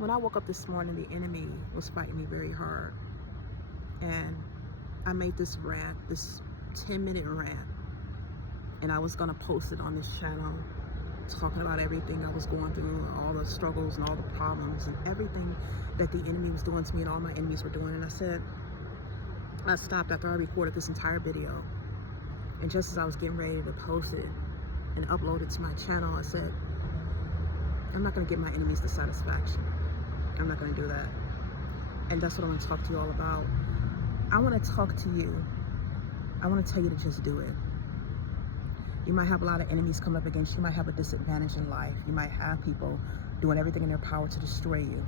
When I woke up this morning, the enemy was fighting me very hard. And I made this rant, this 10-minute rant. And I was going to post it on this channel, talking about everything I was going through, all the struggles and all the problems and everything that the enemy was doing to me and all my enemies were doing. And I stopped after I recorded this entire video. And just as I was getting ready to post it and upload it to my channel, I said, I'm not going to give my enemies the satisfaction. I'm not going to do that. And that's what I'm going to talk to you all about. I want to talk to you. I want to tell you to just do it. You might have a lot of enemies come up against you. You might have a disadvantage in life. You might have people doing everything in their power to destroy you.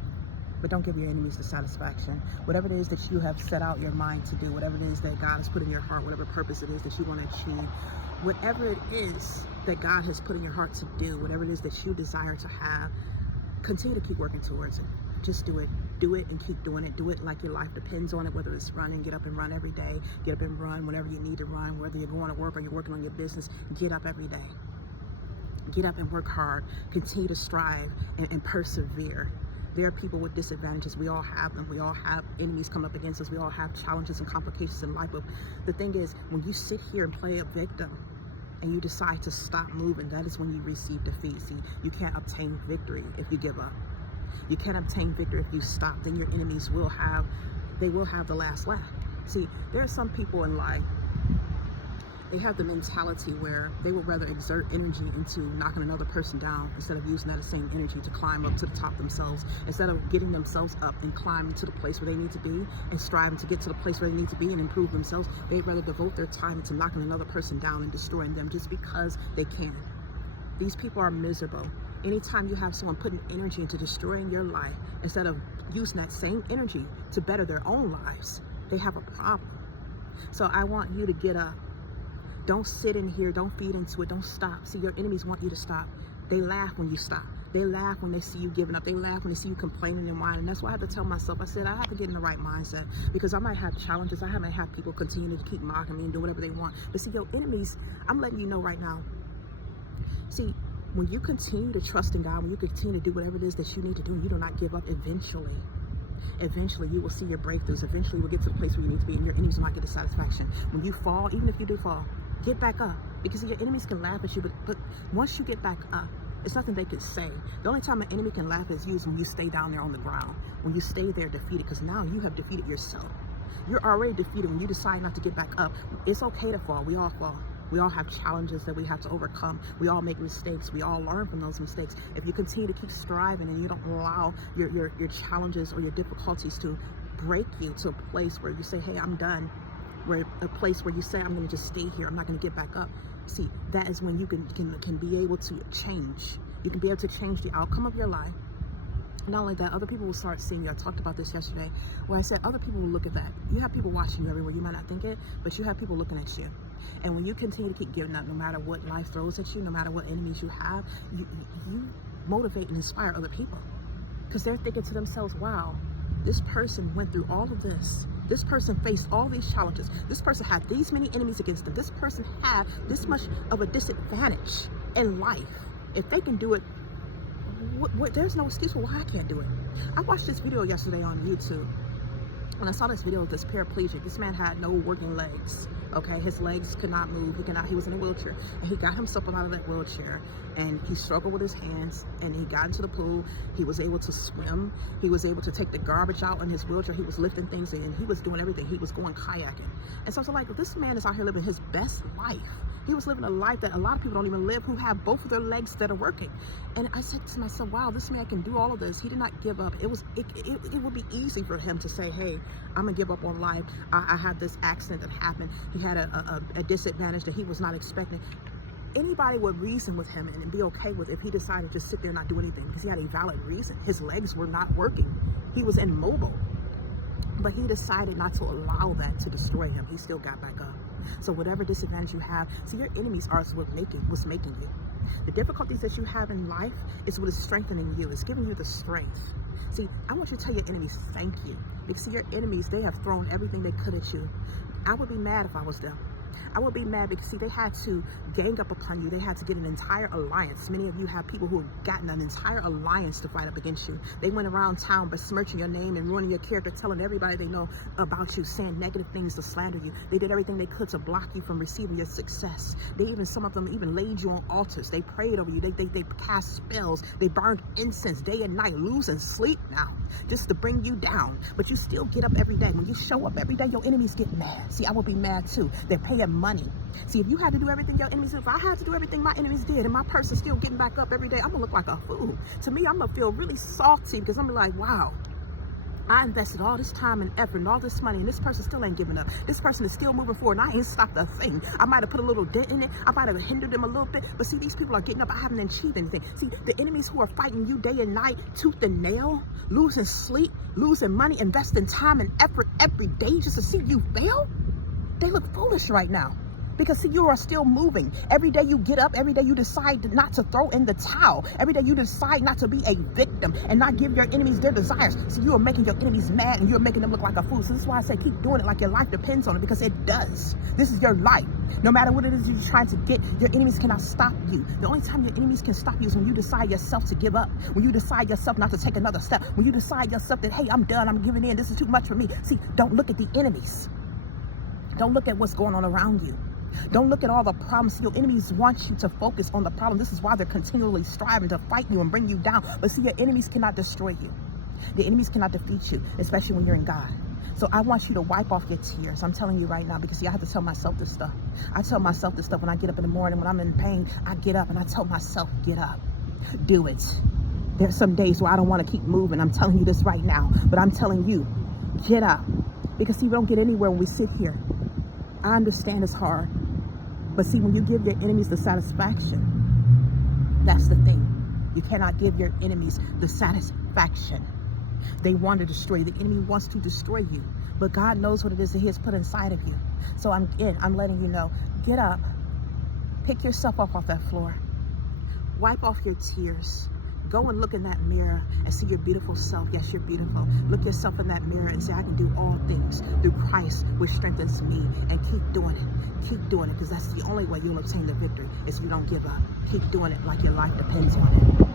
But don't give your enemies the satisfaction. Whatever it is that you have set out your mind to do, whatever it is that God has put in your heart, whatever purpose it is that you want to achieve, whatever it is that God has put in your heart to do, whatever it is that you desire to have, continue to keep working towards it. Just do it. Do it and keep doing it. Do it like your life depends on it, whether it's running, get up and run every day. Get up and run whenever you need to run, whether you're going to work or you're working on your business, get up every day. Get up and work hard. Continue to strive and persevere. There are people with disadvantages. We all have them. We all have enemies come up against us. We all have challenges and complications in life. But the thing is, when you sit here and play a victim and you decide to stop moving, that is when you receive defeat. See, you can't obtain victory if you give up. You can't obtain victory if you stop. Then your enemies will have the last laugh. See, there are some people in life, they have the mentality where they would rather exert energy into knocking another person down instead of using that same energy to climb up to the top themselves. Instead of getting themselves up and climbing to the place where they need to be and striving to get to the place where they need to be and improve themselves, they'd rather devote their time into knocking another person down and destroying them just because they can. These people are miserable. Anytime you have someone putting energy into destroying your life instead of using that same energy to better their own lives, they have a problem. So I want you to get up. Don't sit in here. Don't feed into it. Don't stop. See, your enemies want you to stop. They laugh when you stop. They laugh when they see you giving up. They laugh when they see you complaining and whining. That's why I have to tell myself, I said, I have to get in the right mindset because I might have challenges. I might have people continue to keep mocking me and do whatever they want. But see, your enemies, I'm letting you know right now. See, when you continue to trust in God, when you continue to do whatever it is that you need to do, you do not give up. Eventually you will see your breakthroughs. Eventually you will get to the place where you need to be and your enemies will not get the satisfaction. When you fall, even if you do fall, get back up. Because your enemies can laugh at you, but once you get back up, it's nothing they can say. The only time an enemy can laugh at you is when you stay down there on the ground, when you stay there defeated, because now you have defeated yourself. You're already defeated when you decide not to get back up. It's okay to fall. We all fall. We all have challenges that we have to overcome. We all make mistakes. We all learn from those mistakes. If you continue to keep striving and you don't allow your challenges or your difficulties to break you to a place where you say, hey, I'm done, where a place where you say, I'm going to just stay here, I'm not going to get back up. See, that is when you can be able to change. You can be able to change the outcome of your life. Not only that, other people will start seeing you. I talked about this yesterday where I said other people will look at that. You have people watching you everywhere. You might not think it, but you have people looking at you. And when you continue to keep giving up, no matter what life throws at you, no matter what enemies you have, you motivate and inspire other people. Because they're thinking to themselves, wow, this person went through all of this. This person faced all these challenges. This person had these many enemies against them. This person had this much of a disadvantage in life. If they can do it, there's no excuse for why I can't do it. I watched this video yesterday on YouTube. When I saw this video of this paraplegic, this man had no working legs. Okay, his legs could not move. He was in a wheelchair, and he got himself out of that wheelchair, and he struggled with his hands, and he got into the pool. He was able to swim. He was able to take the garbage out in his wheelchair. He was lifting things in. He was doing everything. He was going kayaking. And so I was like, this man is out here living his best life. He was living a life that a lot of people don't even live, who have both of their legs that are working. And I said to myself, wow, this man can do all of this. He did not give up. It would be easy for him to say, hey, I'm gonna give up on life. I had this accident that happened. He had a disadvantage that he was not expecting. Anybody would reason with him and be okay with if he decided to sit there and not do anything, because he had a valid reason. His legs were not working. He was immobile. But he decided not to allow that to destroy him. He still got back up. So whatever disadvantage you have, see, your enemies are what's making you. The difficulties that you have in life is what is strengthening you. It's giving you the strength. See, I want you to tell your enemies, thank you. Because see, your enemies, they have thrown everything they could at you. I would be mad if I was them. I would be mad because, see, they had to gang up upon you. They had to get an entire alliance. Many of you have people who have gotten an entire alliance to fight up against you. They went around town besmirching your name and ruining your character, telling everybody they know about you, saying negative things to slander you. They did everything they could to block you from receiving your success. Some of them even laid you on altars. They prayed over you. They cast spells. They burned incense day and night, losing sleep now, just to bring you down. But you still get up every day. When you show up every day, your enemies get mad. See, I would be mad too. They're paying money. See, if you had to do everything your enemies did, if I had to do everything my enemies did, and my person still getting back up every day, I'm gonna look like a fool. To me, I'm gonna feel really salty because I'm gonna be like, wow, I invested all this time and effort and all this money, and this person still ain't giving up. This person is still moving forward, and I ain't stopped a thing. I might have put a little dent in it. I might have hindered them a little bit. But see, these people are getting up. I haven't achieved anything. See, the enemies who are fighting you day and night, tooth and nail, losing sleep, losing money, investing time and effort every day just to see you fail, they look foolish right now. Because see, you are still moving. Every day you get up, every day you decide not to throw in the towel. Every day you decide not to be a victim and not give your enemies their desires. So you are making your enemies mad and you're making them look like a fool. So this is why I say keep doing it like your life depends on it, because it does. This is your life. No matter what it is you're trying to get, your enemies cannot stop you. The only time your enemies can stop you is when you decide yourself to give up. When you decide yourself not to take another step. When you decide yourself that, hey, I'm done, I'm giving in, this is too much for me. See, don't look at the enemies. Don't look at what's going on around you. Don't look at all the problems. Your enemies want you to focus on the problem. This is why they're continually striving to fight you and bring you down. But see, your enemies cannot destroy you. The enemies cannot defeat you, especially when you're in God. So I want you to wipe off your tears. I'm telling you right now, because see, I have to tell myself this stuff. I tell myself this stuff when I get up in the morning, when I'm in pain. I get up and I tell myself, get up, do it. There's some days where I don't want to keep moving. I'm telling you this right now, but I'm telling you, get up. Because see, we don't get anywhere when we sit here. I understand it's hard. But see, when you give your enemies the satisfaction, that's the thing. You cannot give your enemies the satisfaction. They want to destroy you. The enemy wants to destroy you. But God knows what it is that he has put inside of you. So I'm letting you know, get up. Pick yourself up off that floor. Wipe off your tears. Go and look in that mirror and see your beautiful self. Yes, you're beautiful. Look yourself in that mirror and say, I can do all things through Christ, which strengthens me. And keep doing it. Keep doing it, because that's the only way you'll obtain the victory, is you don't give up. Keep doing it like your life depends on it.